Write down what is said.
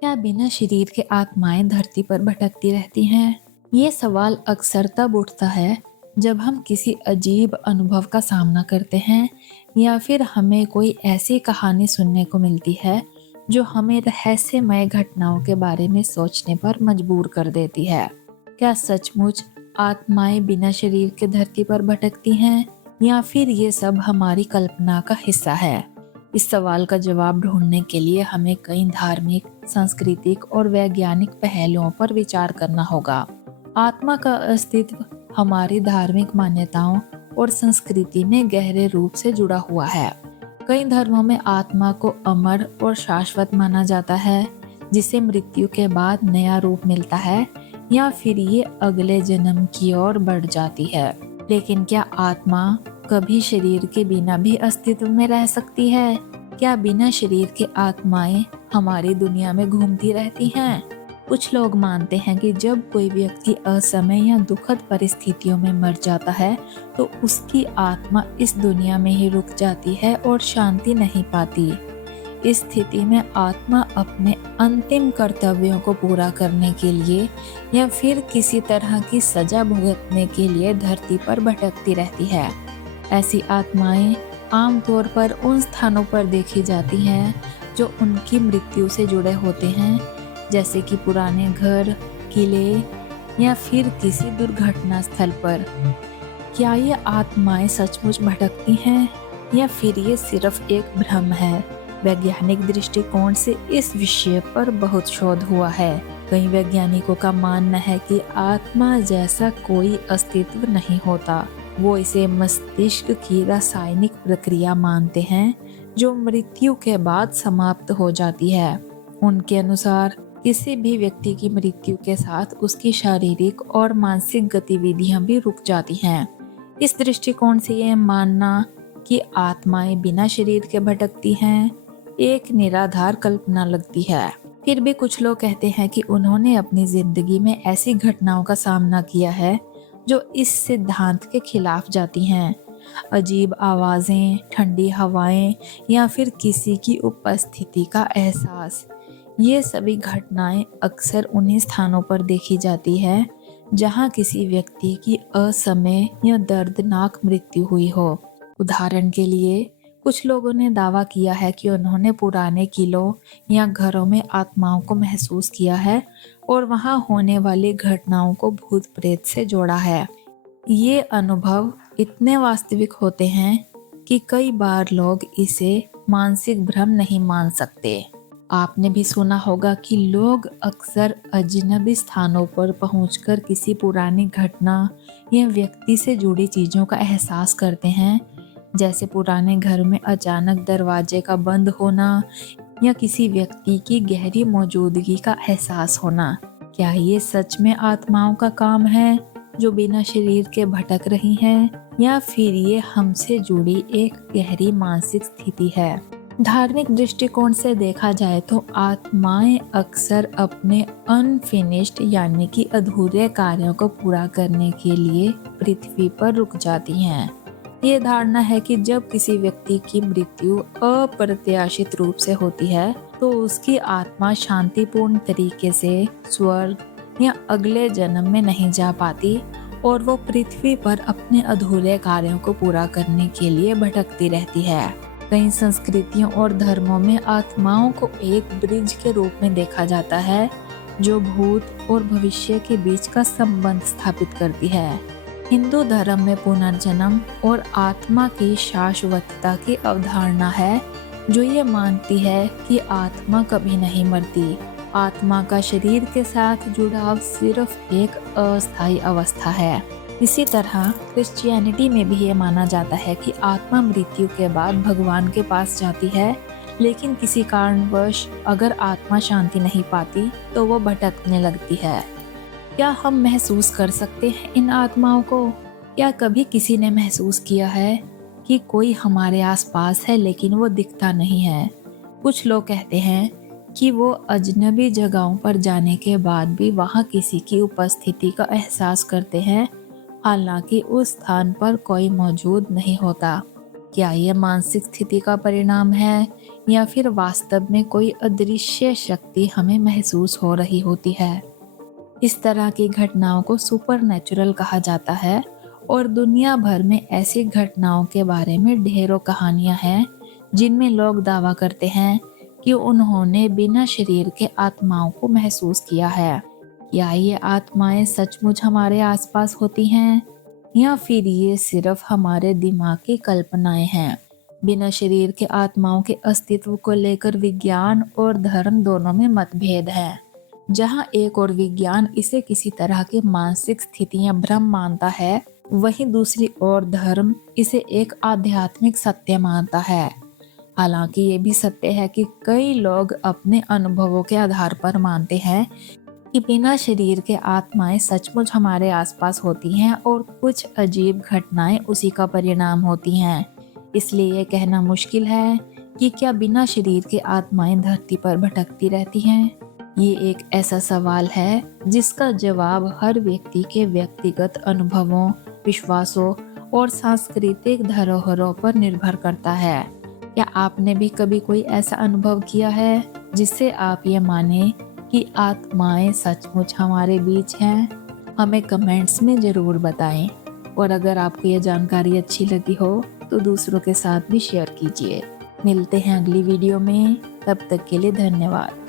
क्या बिना शरीर के आत्माएं धरती पर भटकती रहती हैं? ये सवाल अक्सर तब उठता है जब हम किसी अजीब अनुभव का सामना करते हैं या फिर हमें कोई ऐसी कहानी सुनने को मिलती है जो हमें रहस्यमय घटनाओं के बारे में सोचने पर मजबूर कर देती है। क्या सचमुच आत्माएं बिना शरीर के धरती पर भटकती हैं या फिर ये सब हमारी कल्पना का हिस्सा है? इस सवाल का जवाब ढूंढने के लिए हमें कई धार्मिक, सांस्कृतिक और वैज्ञानिक पहलुओं पर विचार करना होगा। आत्मा का अस्तित्व हमारी धार्मिक मान्यताओं और संस्कृति में गहरे रूप से जुड़ा हुआ है। कई धर्मों में आत्मा को अमर और शाश्वत माना जाता है, जिसे मृत्यु के बाद नया रूप मिलता है या फिर ये अगले जन्म की ओर बढ़ जाती है। लेकिन क्या आत्मा कभी शरीर के बिना भी अस्तित्व में रह सकती है? क्या बिना शरीर के आत्माएं हमारी दुनिया में घूमती रहती हैं? कुछ लोग मानते हैं कि जब कोई व्यक्ति असमय या दुखद परिस्थितियों में मर जाता है तो उसकी आत्मा इस दुनिया में ही रुक जाती है और शांति नहीं पाती। इस स्थिति में आत्मा अपने अंतिम कर्तव्यों को पूरा करने के लिए या फिर किसी तरह की सजा भुगतने के लिए धरती पर भटकती रहती है। ऐसी आत्माएं आमतौर पर उन स्थानों पर देखी जाती हैं जो उनकी मृत्यु से जुड़े होते हैं, जैसे कि पुराने घर, किले या फिर किसी दुर्घटना स्थल पर। क्या ये आत्माएं सचमुच भटकती हैं या फिर ये सिर्फ एक भ्रम है? वैज्ञानिक दृष्टिकोण से इस विषय पर बहुत शोध हुआ है। कई वैज्ञानिकों का मानना है कि आत्मा जैसा कोई अस्तित्व नहीं होता। वो इसे मस्तिष्क की रासायनिक प्रक्रिया मानते हैं जो मृत्यु के बाद समाप्त हो जाती है। उनके अनुसार किसी भी व्यक्ति की मृत्यु के साथ उसकी शारीरिक और मानसिक गतिविधियां भी रुक जाती हैं। इस दृष्टिकोण से यह मानना कि आत्माएं बिना शरीर के भटकती हैं एक निराधार कल्पना लगती है। फिर भी कुछ लोग कहते हैं कि उन्होंने अपनी जिंदगी में ऐसी घटनाओं का सामना किया है जो इस सिद्धांत के खिलाफ जाती हैं। अजीब आवाजें, ठंडी हवाएं या फिर किसी की उपस्थिति का एहसास, ये सभी घटनाएं अक्सर उन्हीं स्थानों पर देखी जाती है जहां किसी व्यक्ति की असमय या दर्दनाक मृत्यु हुई हो। उदाहरण के लिए कुछ लोगों ने दावा किया है कि उन्होंने पुराने किलों या घरों में आत्माओं को महसूस किया है और वहां होने वाली घटनाओं को भूत प्रेत से जोड़ा है। ये अनुभव इतने वास्तविक होते हैं कि कई बार लोग इसे मानसिक भ्रम नहीं मान सकते। आपने भी सुना होगा कि लोग अक्सर अजनबी स्थानों पर पहुंचकर किसी पुरानी घटना या व्यक्ति से जुड़ी चीजों का एहसास करते हैं, जैसे पुराने घर में अचानक दरवाजे का बंद होना या किसी व्यक्ति की गहरी मौजूदगी का एहसास होना। क्या ये सच में आत्माओं का काम है जो बिना शरीर के भटक रही हैं, या फिर ये हमसे जुड़ी एक गहरी मानसिक स्थिति है? धार्मिक दृष्टिकोण से देखा जाए तो आत्माएं अक्सर अपने अनफिनिश्ड यानी कि अधूरे कार्यों को पूरा करने के लिए पृथ्वी पर रुक जाती हैं। ये धारणा है कि जब किसी व्यक्ति की मृत्यु अप्रत्याशित रूप से होती है तो उसकी आत्मा शांतिपूर्ण तरीके से स्वर्ग या अगले जन्म में नहीं जा पाती और वो पृथ्वी पर अपने अधूरे कार्यों को पूरा करने के लिए भटकती रहती है। कई संस्कृतियों और धर्मों में आत्माओं को एक ब्रिज के रूप में देखा जाता है जो भूत और भविष्य के बीच का संबंध स्थापित करती है। हिंदू धर्म में पुनर्जन्म और आत्मा की शाश्वतता की अवधारणा है जो ये मानती है कि आत्मा कभी नहीं मरती। आत्मा का शरीर के साथ जुड़ाव सिर्फ एक अस्थायी अवस्था है। इसी तरह क्रिश्चियनिटी में भी ये माना जाता है कि आत्मा मृत्यु के बाद भगवान के पास जाती है, लेकिन किसी कारणवश अगर आत्मा शांति नहीं पाती तो वो भटकने लगती है। क्या हम महसूस कर सकते हैं इन आत्माओं को? क्या कभी किसी ने महसूस किया है कि कोई हमारे आसपास है लेकिन वो दिखता नहीं है? कुछ लोग कहते हैं कि वो अजनबी जगहों पर जाने के बाद भी वहाँ किसी की उपस्थिति का एहसास करते हैं, हालांकि उस स्थान पर कोई मौजूद नहीं होता। क्या ये मानसिक स्थिति का परिणाम है या फिर वास्तव में कोई अदृश्य शक्ति हमें महसूस हो रही होती है। इस तरह की घटनाओं को सुपरनैचुरल कहा जाता है और दुनिया भर में ऐसी घटनाओं के बारे में ढेरों कहानियां हैं जिनमें लोग दावा करते हैं कि उन्होंने बिना शरीर के आत्माओं को महसूस किया है। क्या ये आत्माएं सचमुच हमारे आसपास होती हैं या फिर ये सिर्फ हमारे दिमाग की कल्पनाएं हैं? बिना शरीर के आत्माओं के अस्तित्व को लेकर विज्ञान और धर्म दोनों में मतभेद है। जहां एक और विज्ञान इसे किसी तरह की मानसिक स्थिति या भ्रम मानता है, वहीं दूसरी ओर धर्म इसे एक आध्यात्मिक सत्य मानता है। हालांकि ये भी सत्य है कि कई लोग अपने अनुभवों के आधार पर मानते हैं कि बिना शरीर के आत्माएं सचमुच हमारे आसपास होती हैं और कुछ अजीब घटनाएं उसी का परिणाम होती हैं। इसलिए ये कहना मुश्किल है कि क्या बिना शरीर के आत्माएं धरती पर भटकती रहती हैं। ये एक ऐसा सवाल है जिसका जवाब हर व्यक्ति के व्यक्तिगत अनुभवों, विश्वासों और सांस्कृतिक धरोहरों पर निर्भर करता है। क्या आपने भी कभी कोई ऐसा अनुभव किया है जिससे आप ये माने कि आत्माएं सचमुच हमारे बीच हैं? हमें कमेंट्स में ज़रूर बताएं। और अगर आपको ये जानकारी अच्छी लगी हो तो दूसरों के साथ भी शेयर कीजिए। मिलते हैं अगली वीडियो में, तब तक के लिए धन्यवाद।